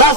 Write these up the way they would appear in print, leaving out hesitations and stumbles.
10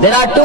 There are 2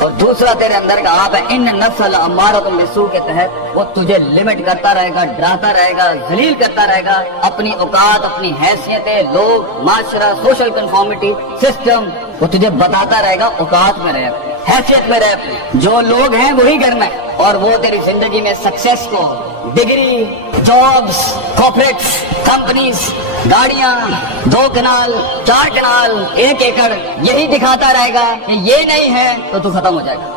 اور دوسرا تیرے اندر کا آپ ہے ان نسل امارۃ بالسوء کے تحت وہ تجھے لمٹ کرتا رہے گا، ڈراتا رہے گا، ذلیل کرتا رہے گا، اپنی اوقات، اپنی حیثیتیں، لوگ، معاشرہ، سوشل کنفارمیٹی سسٹم، وہ تجھے بتاتا رہے گا اوقات میں رہے، حیثیت میں رہے، جو لوگ ہیں وہی کرنا ہے، اور وہ تیری زندگی میں سکسیس کو، ڈگری، جابز، کارپوریٹس، کمپنیز، گاڑیاں، 2 کنال، 4 کنال، 1 ایکڑ، یہی دکھاتا رہے گا کہ یہ نہیں ہے تو ختم ہو جائے گا۔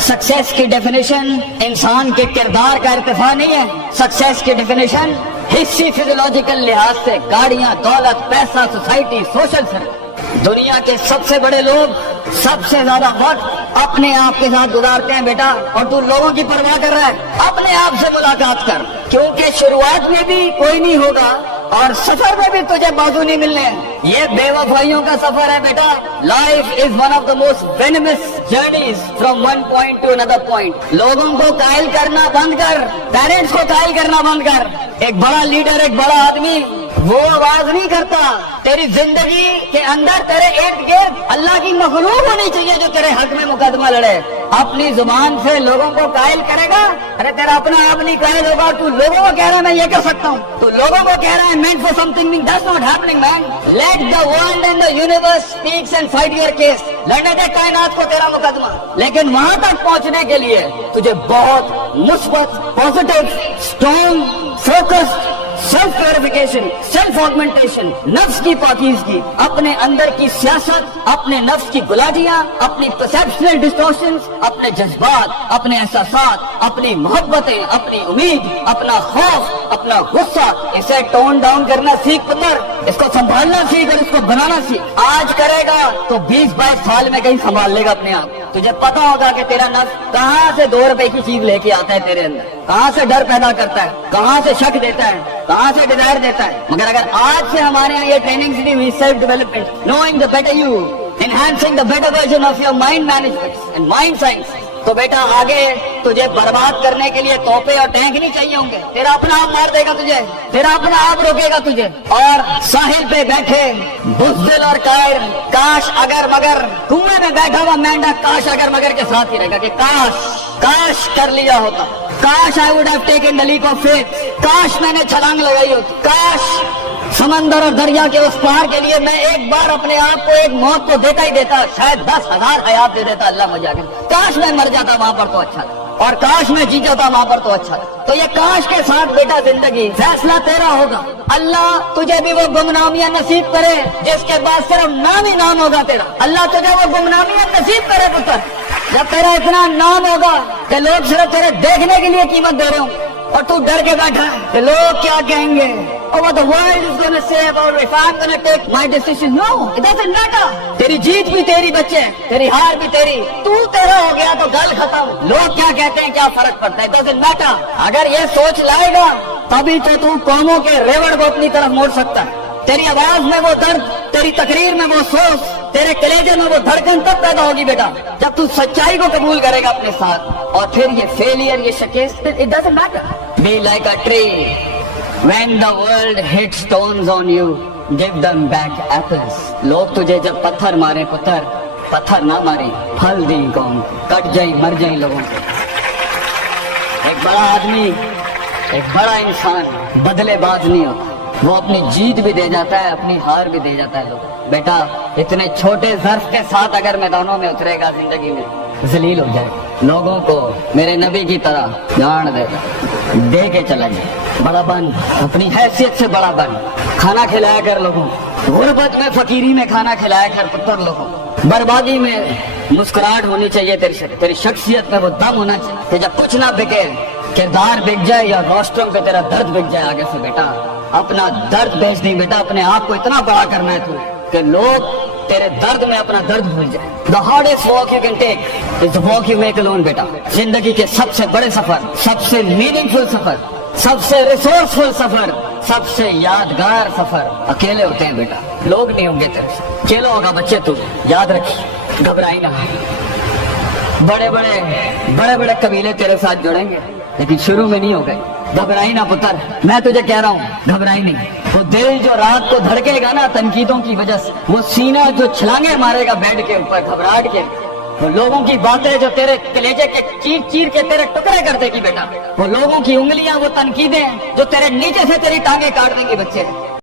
سکسیس کی ڈیفینیشن انسان کے کردار کا ارتفاع نہیں ہے، سکسیس کی ڈیفینیشن حصی فزیولوجیکل لحاظ سے گاڑیاں، دولت، پیسہ، سوسائٹی، سوشل سروس۔ دنیا کے سب سے بڑے لوگ سب سے زیادہ وقت اپنے آپ کے ساتھ گزارتے ہیں بیٹا، اور تو لوگوں کی پرواہ کر رہا ہے، اپنے آپ سے ملاقات کر، کیونکہ شروعات میں بھی کوئی نہیں ہوگا اور سفر میں بھی تجھے بازو نہیں ملنے ہیں، یہ بے وفائیوں کا سفر ہے بیٹا۔ Life is one of the most venomous journeys from one point to another point. لوگوں کو قائل کرنا بند کر، پیرنٹس کو قائل کرنا بند کر۔ ایک بڑا لیڈر، ایک بڑا آدمی وہ آواز نہیں کرتا، تیری زندگی کے اندر تیرے ارد گرد اللہ کی مخلوق ہونی چاہیے جو تیرے حق میں مقدمہ لڑے۔ اپنی زبان سے لوگوں کو قائل کرے گا، ارے تیرا اپنا آپ نہیں قائل ہوگا، تو لوگوں کو کہہ رہا ہے میں یہ کر سکتا ہوں، تو لوگوں کو کہہ رہا ہے meant for something being that's not happening man. Let the world and the universe speaks and fight your case. لڑنے دے کائنات کو تیرا مقدمہ، لیکن وہاں تک پہنچنے کے لیے تجھے بہت مثبت، positive, strong, focused, self clarification, self augmentation, نفس کی پاکیزگی، اپنے اندر کی سیاست، اپنے نفس کی گلاٹیاں، اپنی پرسیپشنل ڈسٹورشنز، اپنے جذبات، اپنے احساسات، اپنی محبتیں، اپنی امید، اپنا خوف، اپنا غصہ، اسے ٹون ڈاؤن کرنا سیکھ پتر، اس کو سنبھالنا سیکھ اور اس کو بنانا سیکھ۔ آج کرے گا تو 20-22 سال میں کہیں سنبھال لے گا اپنے آپ۔ تجھے پتا ہوگا کہ تیرا نفس کہاں سے 2 روپے کی چیز لے کے آتا ہے تیرے اندر، کہاں سے ڈر پیدا کرتا ہے، کہاں سے شک دیتا ہے، کہاں سے ڈیزائر دیتا ہے۔ مگر اگر آج سے ہمارے یہاں یہ ٹریننگ سی ہوئی self development, knowing the better you, enhancing the better version of your mind management and mind science, تو بیٹا آگے تجھے برباد کرنے کے لیے توپے اور ٹینک نہیں چاہیے ہوں گے، تیرا اپنا آپ مار دے گا تجھے، تیرا اپنا آپ روکے گا تجھے۔ اور ساحل پہ بیٹھے بزدل اور قائر، کاش اگر مگر، کنویں میں بیٹھا ہوا مینڈا کاش اگر مگر کے ساتھ ہی رہے گا کہ کاش کر لیا ہوتا، کاش I would have taken the leap of faith، کاش میں نے چھلانگ لگائی ہوتی، کاش سمندر اور دریا کے اس پار کے لیے میں ایک بار اپنے آپ کو ایک موت کو دیتا ہی دیتا، شاید 10,000 حیات دے دیتا اللہ مجھے آگے، کاش میں مر جاتا وہاں پر تو اچھا تھا، اور کاش میں جی جاتا وہاں پر تو اچھا تھا۔ تو یہ کاش کے ساتھ بیٹا زندگی، فیصلہ تیرا ہوگا۔ اللہ تجھے بھی وہ گمنامیاں نصیب کرے جس کے بعد صرف نام ہی نام ہوگا تیرا، اللہ تجھے وہ گمنامیاں نصیب کرے پتر، جب تیرا اتنا نام ہوگا کہ لوگ صرف تیرے دیکھنے کے لیے قیمت دے رہے ہوں اور تو ڈر کے بیٹھا ہے کہ لوگ کیا کہیں گے، or what the world is going to say about if I'm going to take my decision. No, it doesn't matter. تیری جیت بھی تیری بچے، تیری ہار بھی تیری، تو تیرا ہو گیا تو گل ختم، لوگ کیا کہتے ہیں کیا فرق پڑتا ہے، it doesn't matter۔ اگر یہ سوچ لائے گا تبھی تو قوموں کے ریوڑ کو اپنی طرف موڑ سکتا ہے۔ تیری آواز میں وہ درد، تیری تقریر میں وہ سوچ، تیرے کلیجے میں وہ دھڑکن تب پیدا ہوگی بیٹا جب تو سچائی کو قبول کرے گا اپنے ساتھ، اور پھر یہ فیلئر، یہ شکست، it doesn't matter۔ Be like a tree. When the world hits stones on you, give them back apples۔ لوگ تجھے جب پتھر مارے پتر، پتھر نہ مارے، پھل دی قوم، کٹ جائیں مر جائیں لوگوں کو۔ ایک بڑا آدمی، ایک بڑا انسان بدلے باز نہیں ہوتا، وہ اپنی جیت بھی دے جاتا ہے، اپنی ہار بھی دے جاتا ہے۔ لوگ بیٹا اتنے چھوٹے ظرف کے ساتھ اگر میدانوں میں اترے گا زندگی میں، ذلیل ہو جائے، لوگوں کو میرے نبی کی طرح جان دے کے چلا جائے، بڑا بن، اپنی حیثیت سے بڑا بن، کھانا کھلایا کر لوگوں، غربت میں فقیری میں کھانا کھلایا کر پتر لوگوں، بربادی میں مسکراہٹ ہونی چاہیے، تیری شخصیت میں وہ دم ہونا چاہیے کہ جب کچھ نہ بکے، کردار بک جائے یا روسٹروں پہ تیرا درد بک جائے آگے سے بیٹا، اپنا درد بیچ نہیں بیٹا، اپنے آپ کو اتنا بڑا کرنا ہے تو کہ لوگ تیرے درد میں اپنا درد بھول جائے۔ The hardest walk you can take is the walk you make alone بیٹا۔ زندگی کے سب سے بڑے سفر، سب سے میننگ فل سفر، سب سے ریسورسفل سفر، سب سے یادگار سفر اکیلے ہوتے ہیں بیٹا، لوگ نہیں ہوں گے تیرے سے، اکیلا ہوگا بچے تو، یاد رکھی، گھبرائی نہ۔ بڑے بڑے قبیلے تیرے ساتھ جڑیں گے لیکن شروع میں نہیں ہو گئے، گھبرائی نہ پتر، میں تجھے کہہ رہا ہوں گھبرائی نہیں۔ وہ دل جو رات کو دھڑکے گا نا تنقیدوں کی وجہ سے، وہ سینہ جو چھلانگے مارے گا بیڈ کے اوپر گھبراہٹ کے، وہ لوگوں کی باتیں جو تیرے کلیجے کے چیر چیر کے تیرے ٹکڑے کر دے گی بیٹا، وہ لوگوں کی انگلیاں، وہ تنقیدیں جو تیرے نیچے سے تیری ٹانگیں کاٹ دیں گی بچے۔